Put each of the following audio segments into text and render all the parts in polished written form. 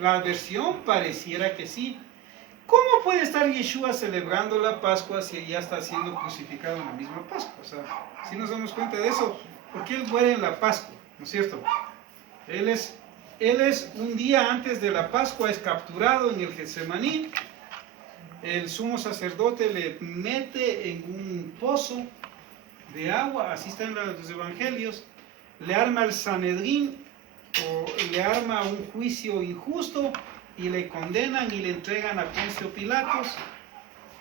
La versión pareciera que sí. ¿Cómo puede estar Yeshua celebrando la Pascua si ya está siendo crucificado en la misma Pascua? O sea, si nos damos cuenta de eso, ¿por qué él muere en la Pascua? ¿No es cierto? Él es un día antes de la Pascua, es capturado en el Getsemaní. El sumo sacerdote le mete en un pozo de agua, así está en los evangelios, le arma el Sanedrín o le arma un juicio injusto y le condenan y le entregan a Poncio Pilatos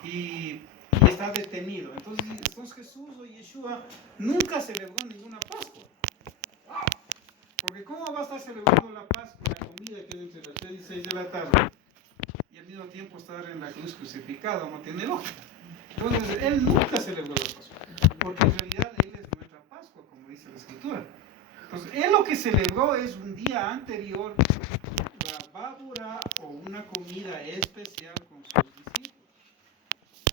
y está detenido. Entonces Jesús o Yeshua nunca celebró ninguna Pascua. Porque ¿cómo va a estar celebrando la Pascua, la comida que es entre las 3 y 6 de la tarde y al mismo tiempo estar en la cruz crucificado? No tiene lógica. Entonces él nunca celebró la Pascua, porque en realidad él es nuestra Pascua, como dice la Escritura. Entonces él lo que celebró es un día anterior la bávora o una comida especial con sus discípulos.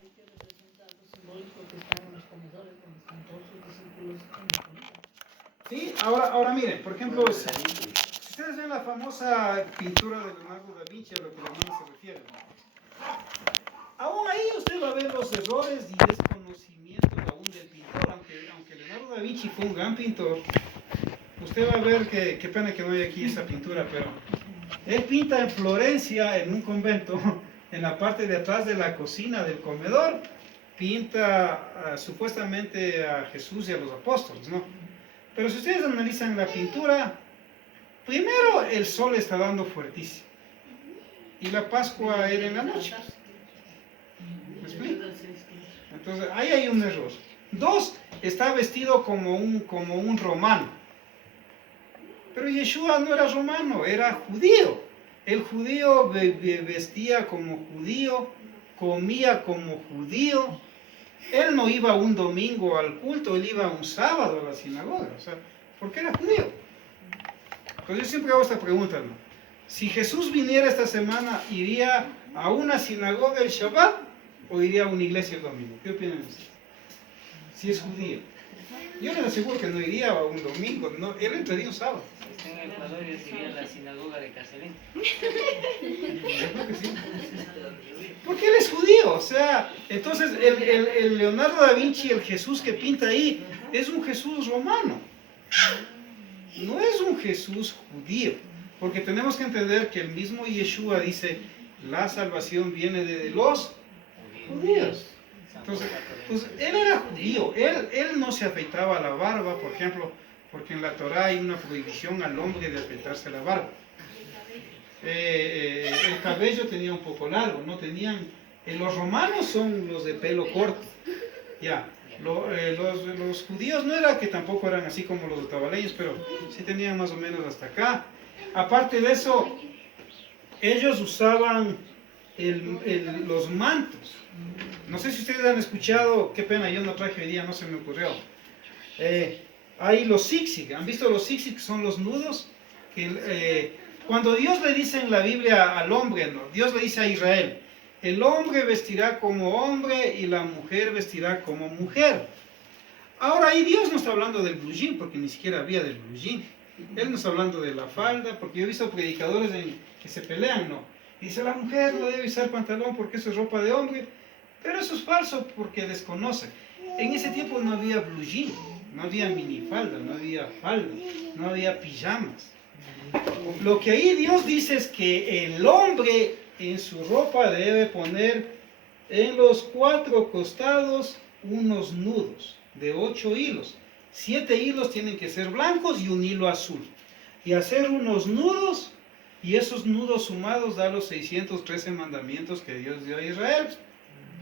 Hay que representar lo simbólico que están en los comedores, donde están todos sus discípulos en la comida. Sí, ahora miren, por ejemplo, si ustedes ven la famosa pintura de Leonardo da Vinci, a lo que la hermana se refiere, aún ahí usted va a ver los errores y desconocimientos aún del pintor, aunque Leonardo da Vinci fue un gran pintor. Usted va a ver que, qué pena que no hay aquí esa pintura, pero él pinta en Florencia, en un convento, en la parte de atrás de la cocina del comedor, pinta supuestamente a Jesús y a los apóstoles, ¿no? Pero si ustedes analizan la pintura, primero el sol está dando fuertísimo y la Pascua era en la noche. ¿Me explico? Entonces ahí hay un error. Dos, está vestido como un romano. Pero Yeshua no era romano, era judío. El judío vestía como judío, comía como judío. Él no iba un domingo al culto, él iba un sábado a la sinagoga, o sea, porque era judío. Entonces yo siempre hago esta pregunta, ¿no? Si Jesús viniera esta semana, ¿iría a una sinagoga el Shabbat o iría a una iglesia el domingo? ¿Qué opinan ustedes? Si es judío. Yo les aseguro que no iría a un domingo, no, él entraría un sábado. En Ecuador yo iría a la sinagoga de Caselén. Yo creo que sí. Porque él es judío, o sea, entonces el Leonardo da Vinci, el Jesús que pinta ahí, es un Jesús romano. No es un Jesús judío, porque tenemos que entender que el mismo Yeshua dice, la salvación viene de los judíos. Entonces, pues él era judío, él no se afeitaba la barba, por ejemplo, porque en la Torá hay una prohibición al hombre de afeitarse la barba. El cabello tenía un poco largo, no tenían... los romanos son los de pelo corto, ya. Los judíos no era que tampoco eran así como los otabaleños, pero sí tenían más o menos hasta acá. Aparte de eso, ellos usaban los mantos. No sé si ustedes han escuchado, qué pena, yo no traje hoy día, no se me ocurrió. Hay los zigzag, ¿han visto los zigzag? Son los nudos. Cuando Dios le dice en la Biblia al hombre, ¿no? Dios le dice a Israel, el hombre vestirá como hombre y la mujer vestirá como mujer. Ahora ahí Dios no está hablando del blue jean, porque ni siquiera había del blue jean. Él no está hablando de la falda, porque yo he visto predicadores que se pelean, ¿no? Dice, la mujer no debe usar pantalón porque eso es ropa de hombre. Pero eso es falso porque desconoce. En ese tiempo no había blue jean, no había minifalda, no había falda, no había pijamas. Lo que ahí Dios dice es que el hombre en su ropa debe poner en los 4 costados unos nudos de 8 hilos. 7 hilos tienen que ser blancos y un hilo azul. Y hacer unos nudos, y esos nudos sumados da los 613 mandamientos que Dios dio a Israel.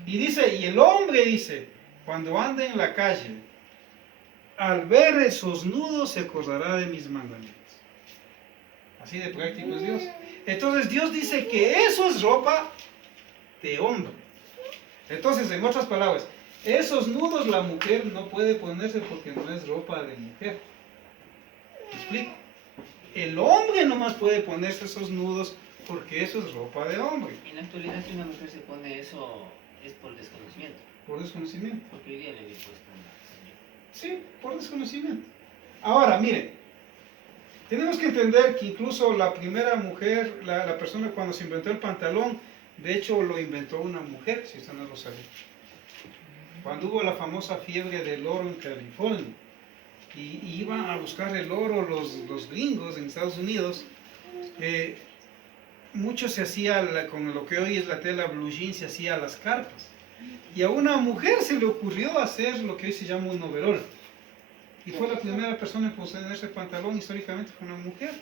Y dice, y el hombre dice, cuando ande en la calle, al ver esos nudos se acordará de mis mandamientos. Así de práctico es Dios. Entonces Dios dice que eso es ropa de hombre. Entonces, en otras palabras, esos nudos la mujer no puede ponerse porque no es ropa de mujer. ¿Me explico? El hombre nomás puede ponerse esos nudos porque eso es ropa de hombre. En la actualidad, si una mujer se pone eso, es por desconocimiento. Por desconocimiento. Porque hoy día le había puesto una. Sí, por desconocimiento. Ahora, miren, Tenemos que entender que incluso la primera mujer, la persona cuando se inventó el pantalón, de hecho lo inventó una mujer, si usted no lo sabía. Cuando hubo la famosa fiebre del oro en California, y iban a buscar el oro los gringos en Estados Unidos, mucho se hacía con lo que hoy es la tela blue jean, se hacía las carpas. Y a una mujer se le ocurrió hacer lo que hoy se llama un overol. Y fue la primera persona en poseer pantalón, históricamente fue una mujer.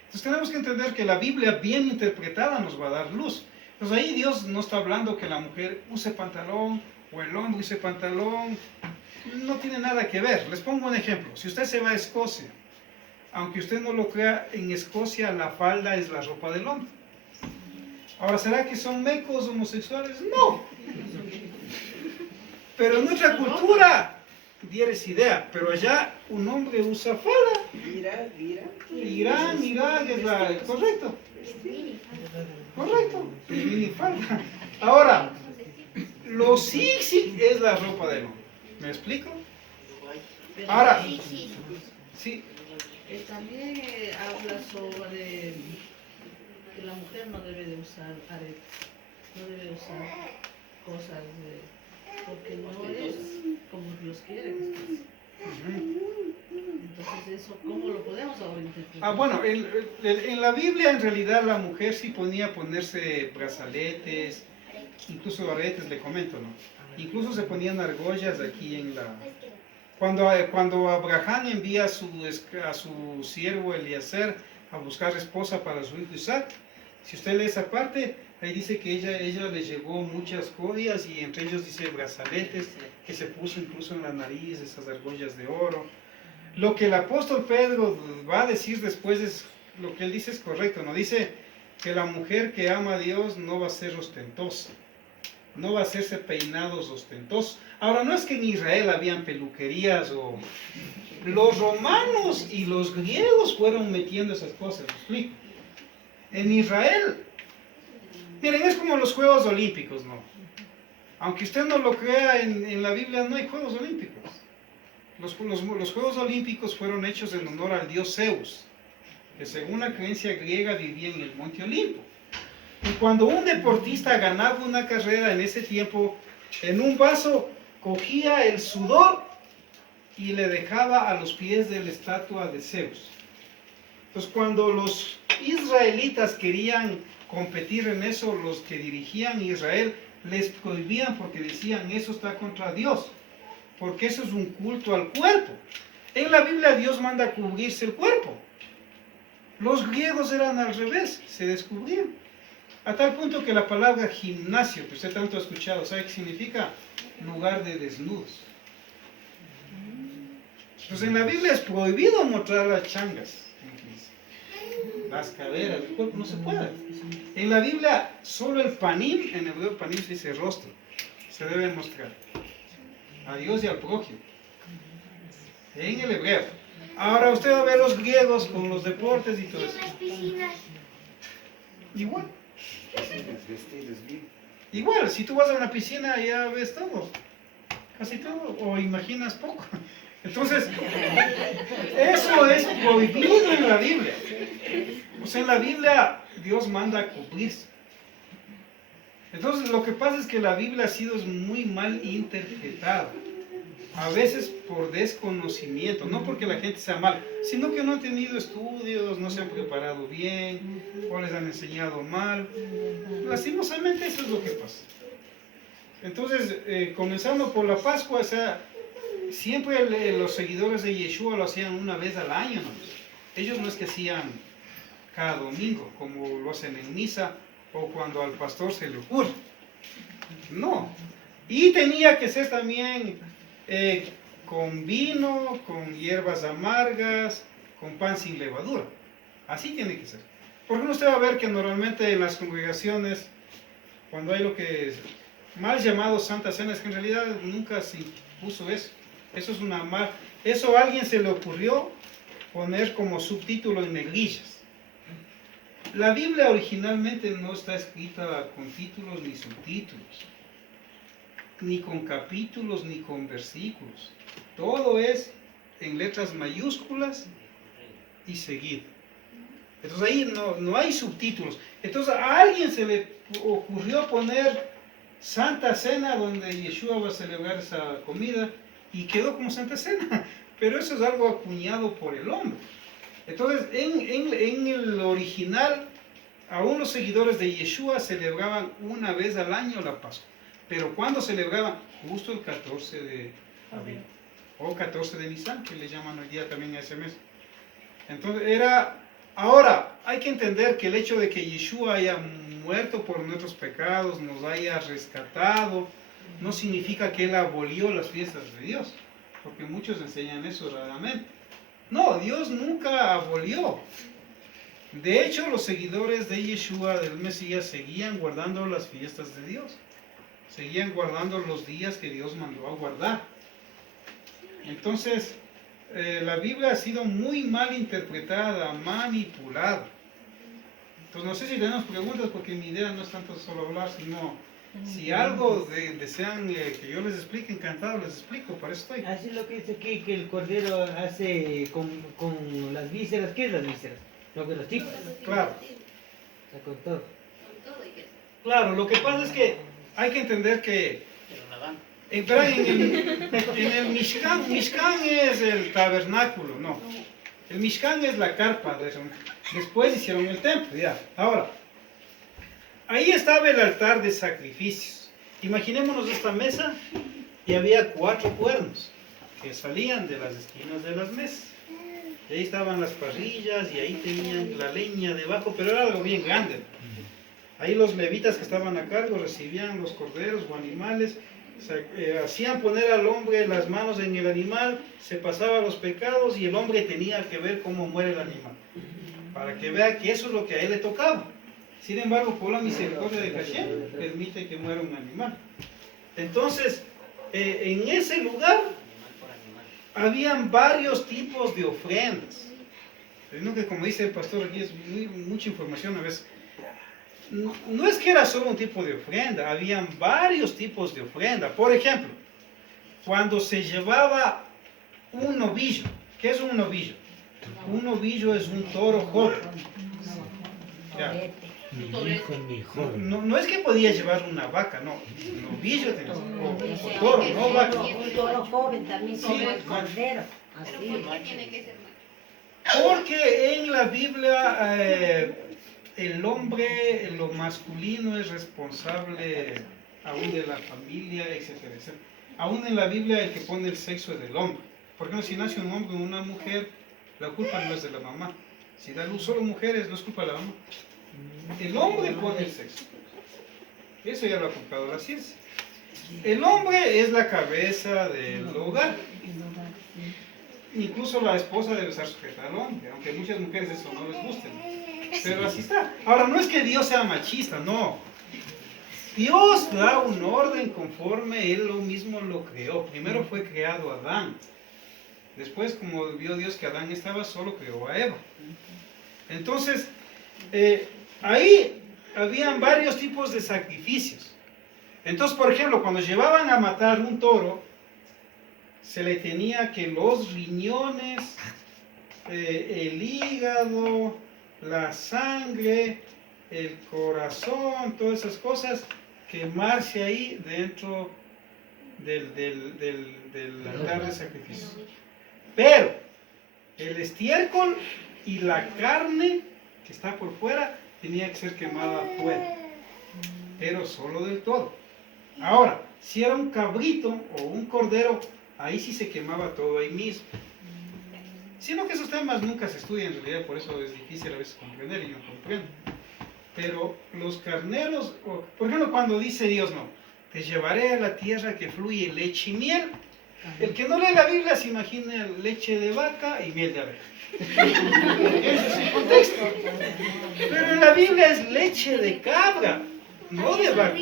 Entonces tenemos que entender que la Biblia bien interpretada nos va a dar luz. Entonces ahí Dios no está hablando que la mujer use pantalón o el hombre use pantalón. No tiene nada que ver. Les pongo un ejemplo. Si usted se va a Escocia, aunque usted no lo crea, en Escocia la falda es la ropa del hombre. Ahora, ¿será que son mecos homosexuales? No. Pero en nuestra cultura, dieres idea, pero allá un hombre usa falda. Irán, Irak es la... Correcto. Correcto. Es minifalda. Ahora, los Sikh es la ropa del hombre. ¿Me explico? Ahora, sí. También habla sobre que la mujer no debe de usar aretes, no debe usar cosas porque no es como Dios quiere que esté. Entonces eso, ¿cómo lo podemos ahora interpretar? Bueno, en la Biblia en realidad la mujer sí ponía ponerse brazaletes, incluso aretes, le comento, ¿no? Incluso se ponían argollas aquí en la... Cuando Abraham envía a su siervo Eliezer a buscar esposa para su hijo Isaac, si usted lee esa parte, ahí dice que ella le llevó muchas joyas y entre ellos dice brazaletes que se puso incluso en la nariz, esas argollas de oro. Lo que el apóstol Pedro va a decir después es, lo que él dice es correcto, ¿no? Dice que la mujer que ama a Dios no va a ser ostentosa, no va a hacerse peinados ostentosos. Ahora, no es que en Israel habían peluquerías o... Los romanos y los griegos fueron metiendo esas cosas, ¿me explico? En Israel, miren, es como los Juegos Olímpicos, ¿no? Aunque usted no lo crea, en la Biblia no hay Juegos Olímpicos. Los Juegos Olímpicos fueron hechos en honor al dios Zeus, que según la creencia griega vivía en el Monte Olimpo. Y cuando un deportista ganaba una carrera en ese tiempo, en un vaso cogía el sudor y le dejaba a los pies de la estatua de Zeus. Entonces cuando los israelitas querían competir en eso, los que dirigían Israel les prohibían porque decían, eso está contra Dios, porque eso es un culto al cuerpo. En la Biblia Dios manda cubrirse el cuerpo. Los griegos eran al revés, se descubrían. A tal punto que la palabra gimnasio, que usted tanto ha escuchado, ¿sabe qué significa? Lugar de desnudos. Pues en la Biblia es prohibido mostrar las changas, las caderas, el cuerpo no se puede. En la Biblia solo el panim, en hebreo panim se dice rostro, se debe mostrar a Dios y al prójimo. En el hebreo. Ahora usted va a ver los griegos con los deportes y todo eso. Igual. Igual, si tú vas a una piscina ya ves todo, casi todo, o imaginas poco. Entonces, eso es prohibido en la Biblia. O sea, en la Biblia Dios manda a cubrirse. Entonces, lo que pasa es que la Biblia ha sido muy mal interpretada. A veces por desconocimiento, no porque la gente sea mal, sino que no han tenido estudios, no se han preparado bien, o les han enseñado mal. Lastimosamente eso es lo que pasa. Entonces, comenzando por la Pascua, o sea, siempre los seguidores de Yeshua lo hacían una vez al año, ¿no? Ellos no es que hacían cada domingo, como lo hacen en misa, o cuando al pastor se le ocurre. No. Y tenía que ser también con vino, con hierbas amargas, con pan sin levadura. Así tiene que ser. Porque usted va a ver que normalmente en las congregaciones, cuando hay lo que es mal llamado Santa Cena, es que en realidad nunca se impuso eso. Eso es una mal... Eso a alguien se le ocurrió poner como subtítulo en negrillas. La Biblia originalmente no está escrita con títulos ni subtítulos, ni con capítulos ni con versículos. Todo es en letras mayúsculas y seguid. Entonces ahí no hay subtítulos. Entonces a alguien se le ocurrió poner Santa Cena, donde Yeshua va a celebrar esa comida, y quedó como Santa Cena. Pero eso es algo acuñado por el hombre. Entonces, en el original, aún los seguidores de Yeshua celebraban una vez al año la Pascua. Pero ¿cuándo celebraban? Justo el 14 de abril. O 14 de Nisan, que le llaman hoy día también a ese mes. Entonces era... Ahora, hay que entender que el hecho de que Yeshua haya muerto por nuestros pecados, nos haya rescatado, no significa que Él abolió las fiestas de Dios. Porque muchos enseñan eso erradamente. No, Dios nunca abolió. De hecho, los seguidores de Yeshua, del Mesías, seguían guardando las fiestas de Dios. Seguían guardando los días que Dios mandó a guardar. Entonces, la Biblia ha sido muy mal interpretada, manipulada. Entonces, no sé si tenemos preguntas, porque mi idea no es tanto solo hablar, sino si algo desean que yo les explique, encantado les explico, para eso estoy. Así lo que dice aquí, que el cordero hace con las vísceras. ¿Qué es las vísceras? Lo que los tripas. Claro. O sea, con todo. Claro, lo que pasa es que hay que entender que Pero una van. en el Mishkan es el tabernáculo, no. El Mishkan es la carpa. Después hicieron el templo, ya. Ahora, ahí estaba el altar de sacrificios. Imaginémonos esta mesa y había 4 cuernos que salían de las esquinas de las mesas. Y ahí estaban las parrillas y ahí tenían la leña debajo, pero era algo bien grande. Ahí los levitas que estaban a cargo recibían los corderos o animales, hacían poner al hombre las manos en el animal, se pasaba los pecados y el hombre tenía que ver cómo muere el animal, para que vea que eso es lo que a él le tocaba. Sin embargo, por la misericordia de Hashem, permite que muera un animal. Entonces, en ese lugar Animal por animal. habían varios tipos de ofrendas. Sino que, como dice el pastor aquí, es mucha información a veces. No es que era solo un tipo de ofrenda, habían varios tipos de ofrenda. Por ejemplo, cuando se llevaba un novillo. ¿Qué es un novillo? Un novillo es un toro joven. Ya. No es que podía llevar una vaca, no. Novillo tenía, o toro, no vaca. Un toro joven también, Sí, como el macho. cordero. Pero Así. ¿por qué tiene que ser macho? Porque en la Biblia el hombre, lo masculino es responsable aún de la familia, etcétera, etcétera. Aún en la Biblia el que pone el sexo es el hombre. Por ejemplo, si nace un hombre o una mujer, la culpa no es de la mamá. Si da luz solo mujeres, no es culpa de la mamá. El hombre pone el sexo. Eso ya lo ha comprado la ciencia. El hombre es la cabeza del hogar. Incluso la esposa debe estar sujeta al hombre, aunque a muchas mujeres eso no les guste. Pero así está. Ahora, no es que Dios sea machista, no. Dios da un orden conforme Él lo mismo lo creó. Primero fue creado Adán. Después, como vio Dios que Adán estaba solo, creó a Eva. Entonces, ahí habían varios tipos de sacrificios. Entonces, por ejemplo, cuando llevaban a matar un toro, se le tenía que los riñones, el hígado, la sangre, el corazón, todas esas cosas, quemarse ahí dentro del altar de sacrificio. Pero el estiércol y la carne que está por fuera tenía que ser quemada afuera, pero solo del todo. Ahora, si era un cabrito o un cordero, ahí sí se quemaba todo ahí mismo. Sino que esos temas nunca se estudian en realidad, por eso es difícil a veces comprender y no comprendo. Pero los carneros, por ejemplo, cuando dice Dios, no, te llevaré a la tierra que fluye leche y miel. El que no lee la Biblia se imagina leche de vaca y miel de abeja. Ese es el contexto. Pero en la Biblia es leche de cabra, no de vaca.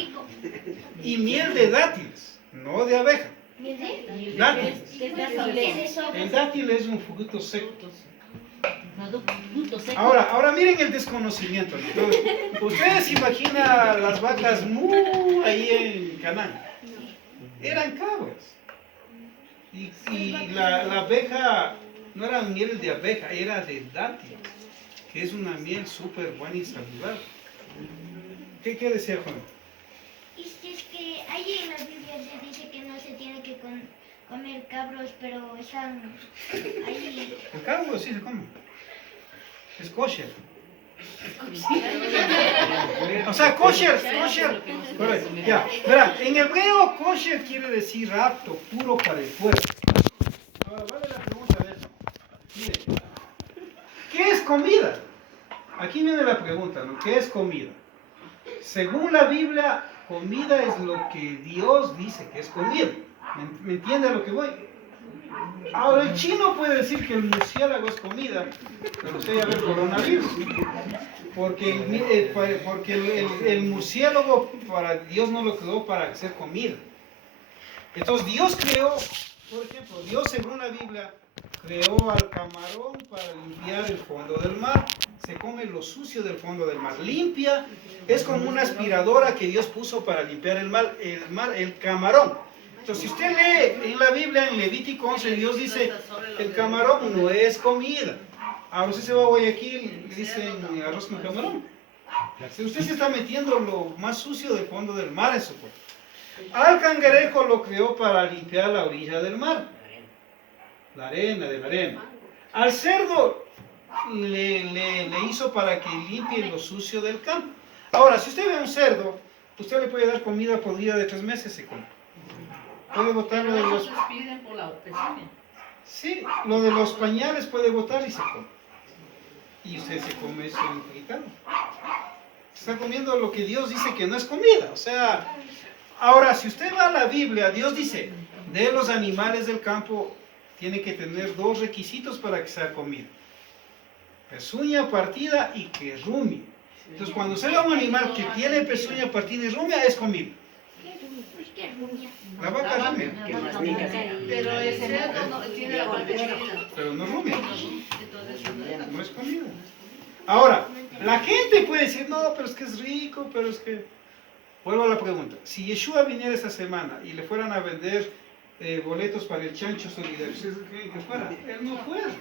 Y miel de dátiles, no de abeja. Dátiles. ¿Qué es eso? El dátil es un fruto seco. Fruto seco. Ahora miren el desconocimiento. ¿No? Ustedes imaginan las vacas ahí en Canaán. Eran cabras. Y la abeja no era miel de abeja, era de dátil, que es una miel súper buena y saludable. ¿Qué decía Juan? Y si es que ahí en la Biblia se dice que no se tiene que comer cabros, pero están ahí. El cabro sí se come. Es kosher. O sea, kosher. Correcto. Ya, verá, en hebreo kosher quiere decir apto, puro para el pueblo. Ahora vale la pregunta de eso. Mire, ¿qué es comida? Aquí viene la pregunta, ¿no? ¿Qué es comida? Según la Biblia, comida es lo que Dios dice que es comida. ¿Me entiende a lo que voy? Ahora, el chino puede decir que el murciélago es comida, pero usted ya ve el coronavirus. Porque el murciélago, para Dios no lo creó para ser comida. Entonces, Dios creó, por ejemplo, Dios según la Biblia, creó al camarón para limpiar el fondo del mar. Se come lo sucio del fondo del mar. Limpia, es como una aspiradora que Dios puso para limpiar el camarón. Entonces, si usted lee en la Biblia, en Levítico 11, Dios dice, el camarón no es comida. Ahora usted se va a Guayaquil y le dicen arroz con camarón. Usted se está metiendo lo más sucio del fondo del mar en su cuerpo. Al cangrejo lo creó para limpiar la orilla del mar. La arena. Al cerdo le hizo para que limpie lo sucio del campo. Ahora, si usted ve a un cerdo, usted le puede dar comida podrida de 3 meses, se come. Puede botar lo de los... Ellos piden por la pezuña. Sí, lo de los pañales puede botar y se come. Y usted se come eso irritado. Está comiendo lo que Dios dice que no es comida. O sea, ahora, si usted va a la Biblia, Dios dice, de los animales del campo, tiene que tener 2 requisitos para que sea comida. Pezuña partida y que rumie. Entonces, cuando se ve a un animal que tiene pezuña partida y rumia, es comida. ¿Qué rumia? La vaca rumia, Pero el cerdo no tiene la parte chiquita. pero no rumia. Entonces, No es comida. Ahora, la gente puede decir, no, pero es que es rico, pero es que... Vuelvo a la pregunta. Si Yeshua viniera esta semana y le fueran a vender boletos para el chancho solidario, ¿ustedes creen que fuera? Él no fuera.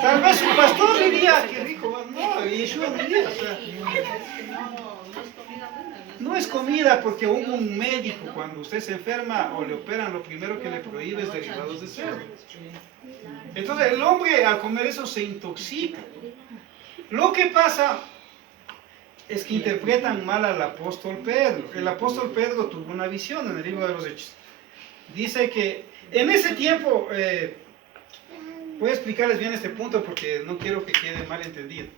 Tal vez su pastor diría, qué rico, va. No, Yeshua no iría. O sea, no es comida buena. no es comida porque un médico, cuando usted se enferma o le operan, lo primero que le prohíbe es derivados de cerdo. Entonces el hombre al comer eso se intoxica. Lo que pasa es que interpretan mal al apóstol Pedro. El apóstol Pedro tuvo una visión en el libro de los Hechos. Dice que en ese tiempo, voy a explicarles bien este punto porque no quiero que quede mal entendido.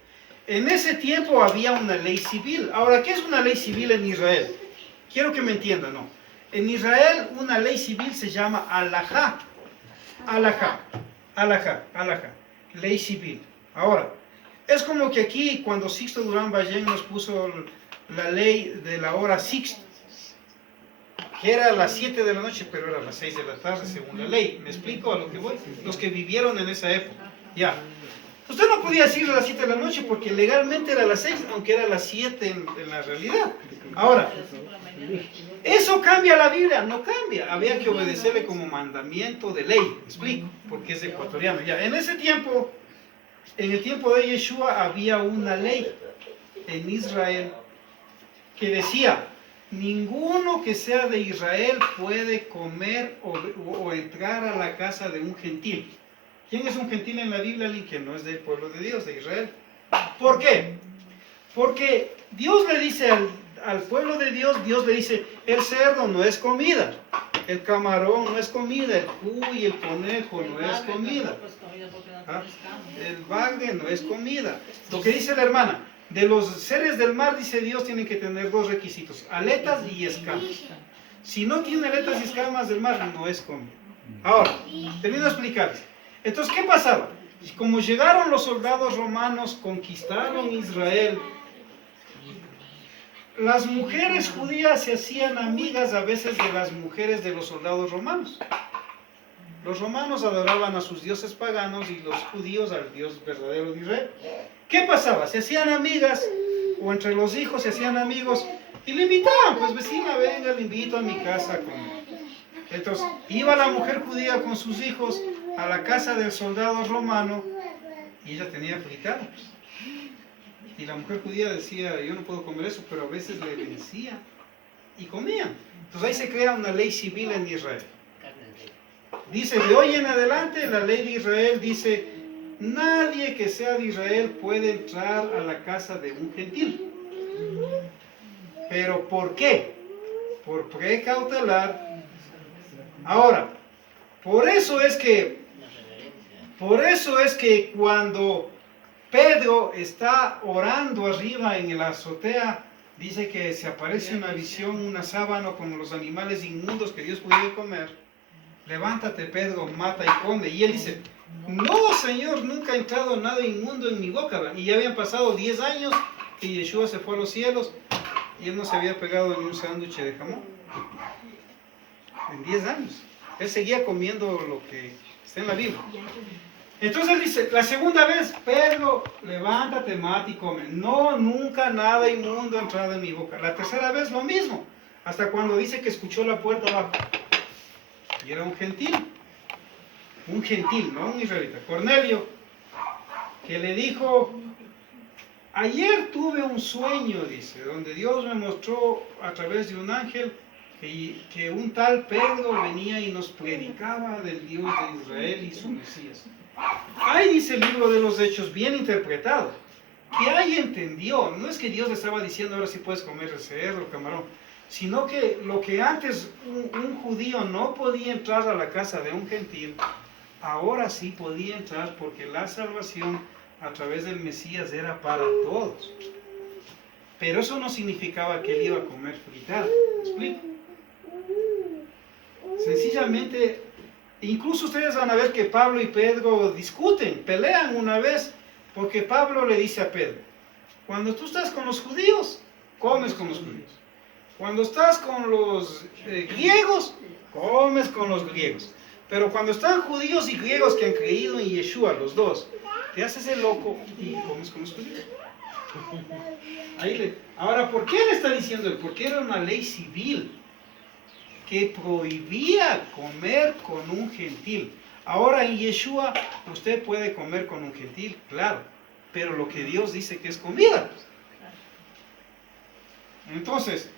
En ese tiempo había una ley civil. Ahora, ¿qué es una ley civil en Israel? Quiero que me entiendan, ¿no? En Israel una ley civil se llama alajá. Alajá. Ley civil. Ahora, es como que aquí cuando Sixto Durán Ballén nos puso la ley de la hora sixta, que era a las 7 de la noche, pero era a las 6 de la tarde según la ley. ¿Me explico a lo que voy? Los que vivieron en esa época. Ya. Usted no podía decir a las 7 de la noche porque legalmente era a las 6, aunque era a las 7 en la realidad. Ahora, ¿eso cambia la Biblia? No cambia. Había que obedecerle como mandamiento de ley. ¿Me explico? Porque es ecuatoriano. Ya. En ese tiempo, en el tiempo de Yeshua, había una ley en Israel que decía: ninguno que sea de Israel puede comer o entrar a la casa de un gentil. ¿Quién es un gentil en la Biblia? Alguien que no es del pueblo de Dios, de Israel. ¿Por qué? Porque Dios le dice al pueblo de Dios, Dios le dice, el cerdo no es comida, el camarón no es comida, el cuy y el conejo no es comida, el bagre no es comida. Lo que dice la hermana, de los seres del mar, dice Dios, tienen que tener 2 requisitos, aletas y escamas. Si no tiene aletas y escamas del mar, no es comida. Ahora, termino de explicarles. Entonces, ¿qué pasaba? Como llegaron los soldados romanos, conquistaron Israel, las mujeres judías se hacían amigas a veces de las mujeres de los soldados romanos. Los romanos adoraban a sus dioses paganos y los judíos al Dios verdadero de Israel. ¿Qué pasaba? Se hacían amigas, o entre los hijos se hacían amigos, y le invitaban, pues vecina, venga, le invito a mi casa a comer. Entonces, iba la mujer judía con sus hijos, a la casa del soldado romano y ella tenía fritado. Pues. Y la mujer judía decía, yo no puedo comer eso, pero a veces le vencía y comían. Entonces ahí se crea una ley civil en Israel. Dice, de hoy en adelante la ley de Israel dice, nadie que sea de Israel puede entrar a la casa de un gentil. ¿Pero por qué? Por precautelar. Ahora, por eso es que cuando Pedro está orando arriba en la azotea, dice que se aparece una visión, una sábana con los animales inmundos que Dios podía comer. Levántate, Pedro, mata y come. Y él dice, no, Señor, nunca ha entrado nada inmundo en mi boca. Y ya habían pasado 10 años que Yeshua se fue a los cielos y él no se había pegado en un sándwich de jamón. En 10 años. Él seguía comiendo lo que está en la Biblia. Entonces él dice, la segunda vez, Pedro, levántate, mata y come. No, nunca nada inmundo ha entrado en mi boca. La tercera vez lo mismo. Hasta cuando dice que escuchó la puerta abajo. Y era un gentil, no un israelita, Cornelio, que le dijo, ayer tuve un sueño, dice, donde Dios me mostró a través de un ángel que un tal Pedro venía y nos predicaba del Dios de Israel y su Mesías. Ahí dice el libro de los Hechos, bien interpretado, que ahí entendió, no es que Dios le estaba diciendo ahora sí puedes comer el cerdo, el camarón, sino que lo que antes un judío no podía entrar a la casa de un gentil, ahora sí podía entrar porque la salvación a través del Mesías era para todos. Pero eso no significaba que él iba a comer fritado, ¿me explico? Sencillamente, incluso ustedes van a ver que Pablo y Pedro discuten, pelean una vez, porque Pablo le dice a Pedro, cuando tú estás con los judíos, comes con los judíos. Cuando estás con los griegos, comes con los griegos. Pero cuando están judíos y griegos que han creído en Yeshua, los dos, te haces el loco y comes con los judíos. Ahora, ¿por qué le está diciendo él? Porque era una ley civil que prohibía comer con un gentil. Ahora en Yeshua usted puede comer con un gentil, claro, pero lo que Dios dice que es comida. Entonces,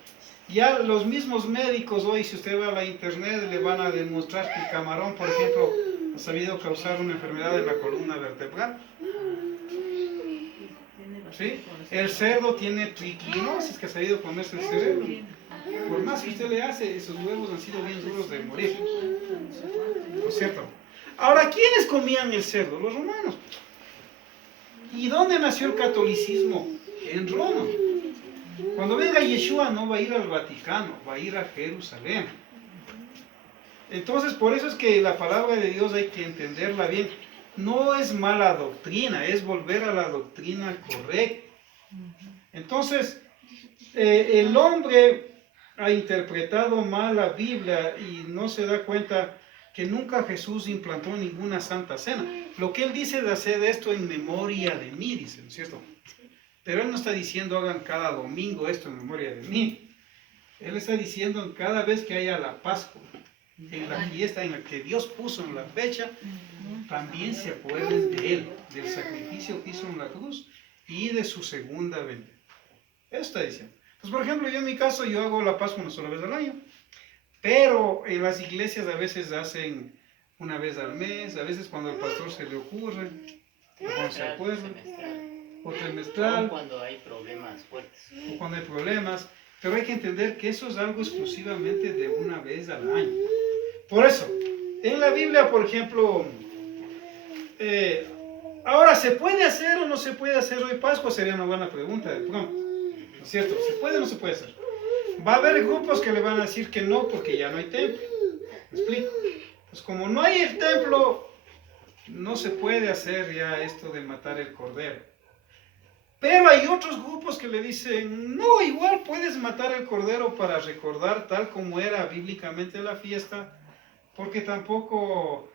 ya los mismos médicos hoy, si usted va a la internet, le van a demostrar que el camarón, por ejemplo, ha sabido causar una enfermedad de la columna vertebral. ¿Sí? El cerdo tiene triquinosis, que ha sabido comerse el cerebro. Por más que usted le hace, esos huevos han sido bien duros de morir. ¿No es cierto? Ahora, ¿quiénes comían el cerdo? Los romanos. ¿Y dónde nació el catolicismo? En Roma. Cuando venga Yeshua no va a ir al Vaticano, va a ir a Jerusalén. Entonces, por eso es que la palabra de Dios hay que entenderla bien. No es mala doctrina, es volver a la doctrina correcta. Entonces, el hombre ha interpretado mal la Biblia y no se da cuenta que nunca Jesús implantó ninguna santa cena. Lo que él dice de hacer esto en memoria de mí, dice, ¿no es cierto? Pero él no está diciendo hagan cada domingo esto en memoria de mí. Él está diciendo cada vez que haya la Pascua, en la fiesta en la que Dios puso en la fecha, también se acuerden de él, del sacrificio que hizo en la cruz y de su segunda venida. Eso está diciendo. Pues por ejemplo, yo en mi caso, yo hago la Pascua una sola vez al año, pero en las iglesias a veces hacen una vez al mes, a veces cuando al pastor se le ocurre, o cuando se acuerda, o trimestral, o cuando hay problemas fuertes. O cuando hay problemas, pero hay que entender que eso es algo exclusivamente de una vez al año. Por eso, en la Biblia, por ejemplo, ahora, ¿se puede hacer o no se puede hacer hoy Pascua? Sería una buena pregunta de pronto, ¿no es cierto? ¿Se puede o no se puede hacer? Va a haber grupos que le van a decir que no porque ya no hay templo. ¿Me explico? Pues como no hay el templo, no se puede hacer ya esto de matar el cordero. Pero hay otros grupos que le dicen, no, igual puedes matar el cordero para recordar tal como era bíblicamente la fiesta, porque tampoco,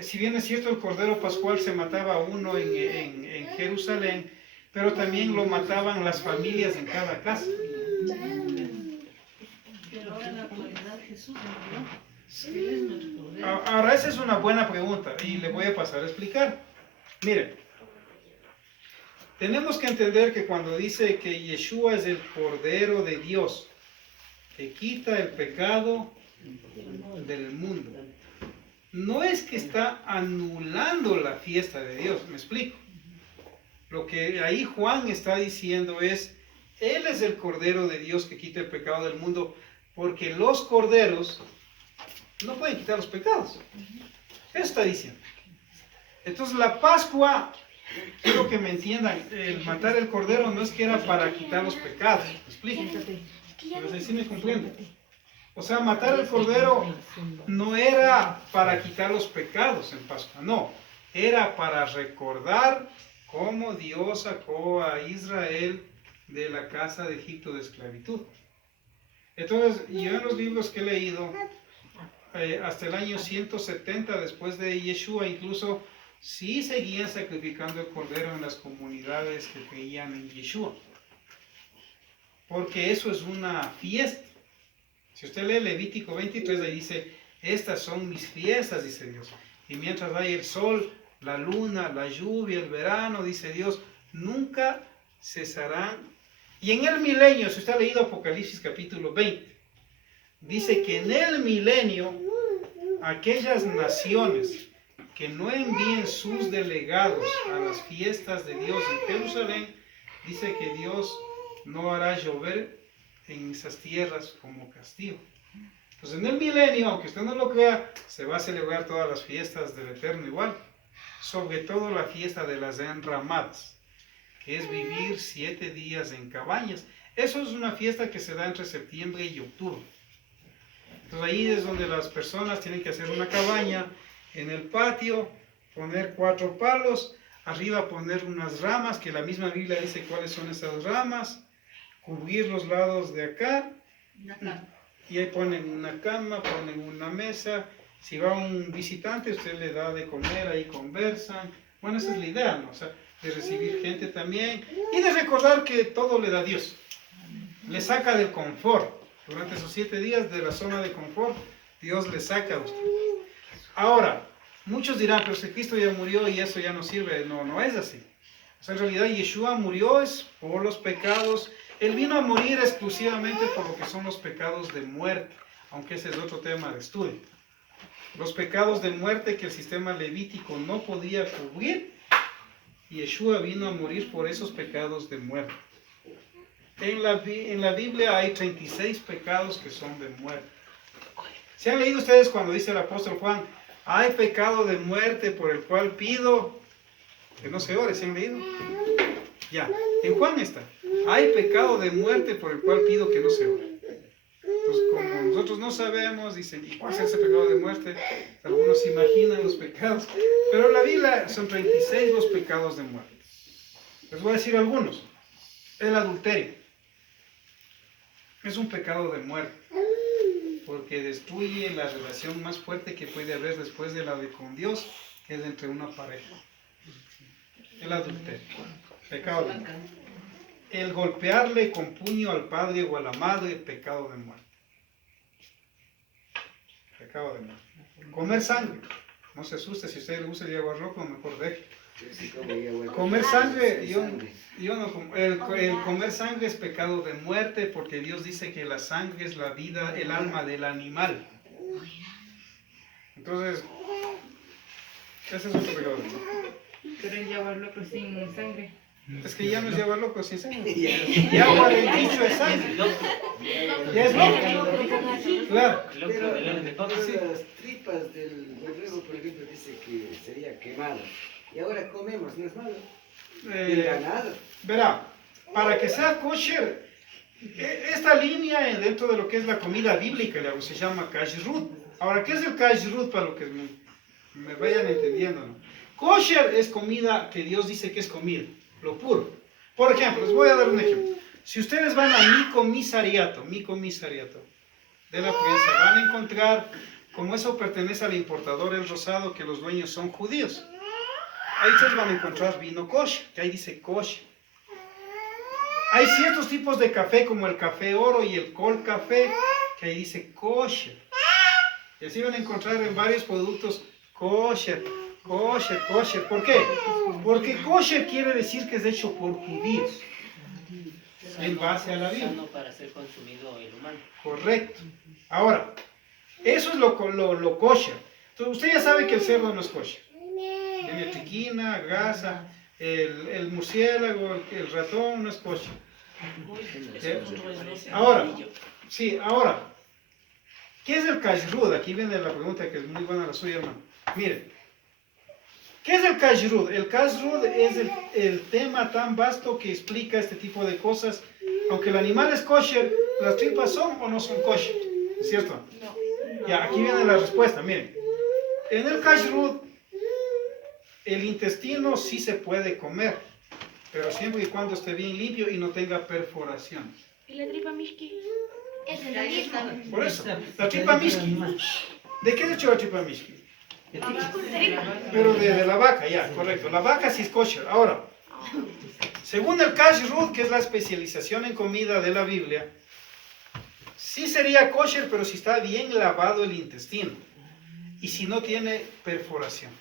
si bien es cierto el cordero pascual se mataba uno en Jerusalén, pero también lo mataban las familias en cada casa. Pero ahora en la actualidad Jesús murió. Él es nuestro cordero. Ahora, esa es una buena pregunta y le voy a pasar a explicar. Miren, tenemos que entender que cuando dice que Yeshua es el Cordero de Dios, que quita el pecado del mundo, no es que está anulando la fiesta de Dios, me explico. Lo que ahí Juan está diciendo es, Él es el Cordero de Dios que quita el pecado del mundo, porque los corderos no pueden quitar los pecados. Eso está diciendo. Entonces la Pascua, quiero que me entiendan, el matar el cordero no es que era para quitar los pecados, ¿me explico? Entonces sí me comprende. O sea, matar el cordero no era para quitar los pecados en Pascua, no. Era para recordar cómo Dios sacó a Israel de la casa de Egipto de esclavitud. Entonces, yo en los libros que he leído, hasta el año 170 después de Yeshua, incluso sí seguían sacrificando el cordero en las comunidades que creían en Yeshua. Porque eso es una fiesta. Si usted lee Levítico 23, ahí dice, estas son mis fiestas, dice Dios. Y mientras hay el sol, la luna, la lluvia, el verano, dice Dios, nunca cesarán. Y en el milenio, si usted ha leído Apocalipsis capítulo 20, dice que en el milenio, aquellas naciones que no envíen sus delegados a las fiestas de Dios en Jerusalén, dice que Dios no hará llover en esas tierras como castigo. Entonces en el milenio, aunque usted no lo crea, se va a celebrar todas las fiestas del Eterno igual, sobre todo la fiesta de las enramadas, que es vivir 7 días en cabañas. Eso es una fiesta que se da entre septiembre y octubre. Entonces ahí es donde las personas tienen que hacer una cabaña en el patio, poner 4 palos, arriba poner unas ramas, que la misma Biblia dice cuáles son esas ramas, cubrir los lados de acá, y ahí ponen una cama, ponen una mesa. Si va un visitante, usted le da de comer, ahí conversan. Bueno, esa es la idea, ¿no? O sea, de recibir gente también y de recordar que todo le da Dios. Le saca del confort. Durante esos 7 días de la zona de confort, Dios le saca a usted. Ahora, muchos dirán, pero si Cristo ya murió y eso ya no sirve. No, no es así. O sea, en realidad Yeshua murió es por los pecados. Él vino a morir exclusivamente por lo que son los pecados de muerte, aunque ese es otro tema de estudio. Los pecados de muerte que el sistema levítico no podía cubrir, Yeshua vino a morir por esos pecados de muerte. En la Biblia hay 36 pecados que son de muerte. ¿Se han leído ustedes cuando dice el apóstol Juan, hay pecado de muerte por el cual pido que no se ore? ¿Se han leído? Ya, en Juan está. Hay pecado de muerte por el cual pido que no se ore. Entonces, como nosotros no sabemos, dicen, ¿y cuál es ese pecado de muerte? Algunos se imaginan los pecados, pero en la Biblia son 36 los pecados de muerte. Les voy a decir algunos. El adulterio es un pecado de muerte, porque destruye la relación más fuerte que puede haber después de la de con Dios, que es entre una pareja. El adulterio, pecado de muerte. El golpearle con puño al padre o a la madre, pecado de muerte. Pecado de muerte. Comer sangre. No se asuste, si usted le gusta el agua roja, mejor deje. Comer sangre, yo no como. El comer sangre es pecado de muerte, porque Dios dice que la sangre es la vida, el alma del animal. Entonces, ese es otro pecado de muerte. Pero el agua loco sin sangre. Es que ya no es agua loco sin sangre. Ya agua del dicho es sangre. Ya es loco. Claro. Pero todas las tripas del borrego, por ejemplo, dice que sería quemado. Y ahora comemos, ¿no es malo? El ganado. Verá, para que sea kosher, esta línea dentro de lo que es la comida bíblica se llama kashrut. Ahora, ¿qué es el kashrut para lo que me vayan entendiendo, ¿no? Kosher es comida que Dios dice que es comida, lo puro. Por ejemplo, les voy a dar un ejemplo. Si ustedes van a mi comisariato de la prensa, van a encontrar, como eso pertenece al importador El Rosado, que los dueños son judíos. Ahí ustedes van a encontrar vino kosher, que ahí dice kosher. Hay ciertos tipos de café, como el café oro y el col café, que ahí dice kosher. Y así van a encontrar en varios productos kosher, kosher, kosher. ¿Por qué? Porque kosher quiere decir que es hecho por judíos, en base a la Biblia. Sano para ser consumido el humano. Correcto. Ahora, eso es lo kosher. Entonces, usted ya sabe que el cerdo no es kosher. Tiene triquina, grasa, el murciélago, el ratón no es kosher. Ahora, sí, ahora, ¿qué es el kashrut? Aquí viene la pregunta que es muy buena la suya, hermano. Miren, ¿qué es el kashrut? El kashrut es el tema tan vasto que explica este tipo de cosas. Aunque el animal es kosher, ¿las tripas son o no son kosher? ¿Es cierto? Ya, aquí viene la respuesta, miren. En el kashrut, el intestino sí se puede comer, pero siempre y cuando esté bien limpio y no tenga perforación. ¿Y la tripa mishki? Es el mismo. Por eso, la tripa mishki. ¿De qué es hecho la tripa mishki? Pero de la vaca, ya, correcto. La vaca sí es kosher. Ahora, según el kashrut, que es la especialización en comida de la Biblia, sí sería kosher, pero si está bien lavado el intestino y si no tiene perforación.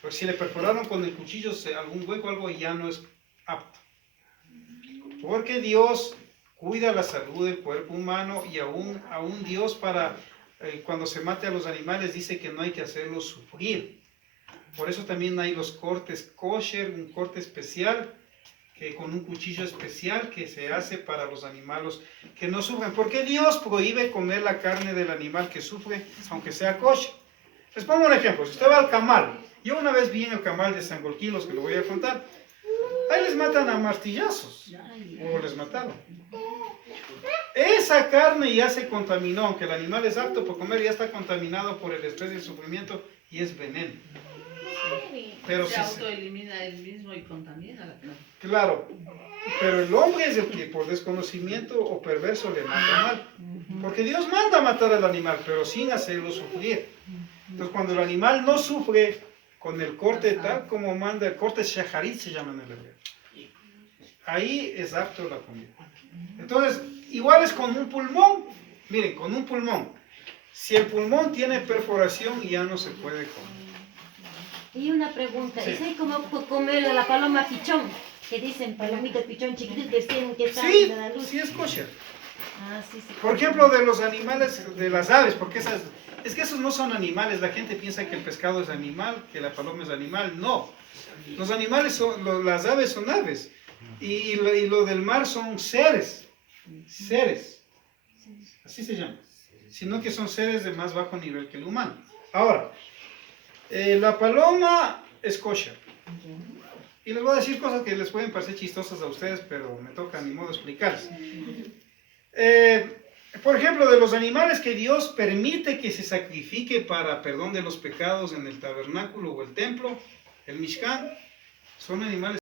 Porque si le perforaron con el cuchillo algún hueco o algo, ya no es apto. Porque Dios cuida la salud del cuerpo humano y aún Dios cuando se mate a los animales dice que no hay que hacerlos sufrir. Por eso también hay los cortes kosher, un corte especial, con un cuchillo especial que se hace para los animales que no sufren. Porque Dios prohíbe comer la carne del animal que sufre, aunque sea kosher. Les pongo un ejemplo. Si usted va al camal, yo una vez vi en el camal de San Golquilos, que lo voy a contar, ahí les matan a martillazos, o les mataron. Esa carne ya se contaminó, aunque el animal es apto por comer, ya está contaminado por el estrés y el sufrimiento, y es veneno. Pero Se si autoelimina él mismo y contamina la carne. claro, pero el hombre es el que por desconocimiento o perverso le mata mal. Porque Dios manda matar al animal, pero sin hacerlo sufrir. Entonces cuando el animal no sufre, con el corte tal como manda, el corte shaharit se llama en el hebreo, ahí es apto la comida. Entonces, igual es con un pulmón. Miren, con un pulmón. Si el pulmón tiene perforación, ya no se puede comer. Y una pregunta, Sí. ¿es ahí como comer a la paloma pichón? Que dicen palomitas pichón chiquititas tienen que estar Sí, de la luz. sí es kosher. Ah, sí, sí. Por ejemplo, de los animales, de las aves, porque es que esos no son animales. La gente piensa que el pescado es animal, que la paloma es animal. No. Los animales las aves son aves. Y lo del mar son seres. Seres. Así se llama. Sino que son seres de más bajo nivel que el humano. Ahora, la paloma es kosher. Y les voy a decir cosas que les pueden parecer chistosas a ustedes, pero me toca ni modo explicarles. Por ejemplo, de los animales que Dios permite que se sacrifique para perdón de los pecados en el tabernáculo o el templo, el Mishkan, son animales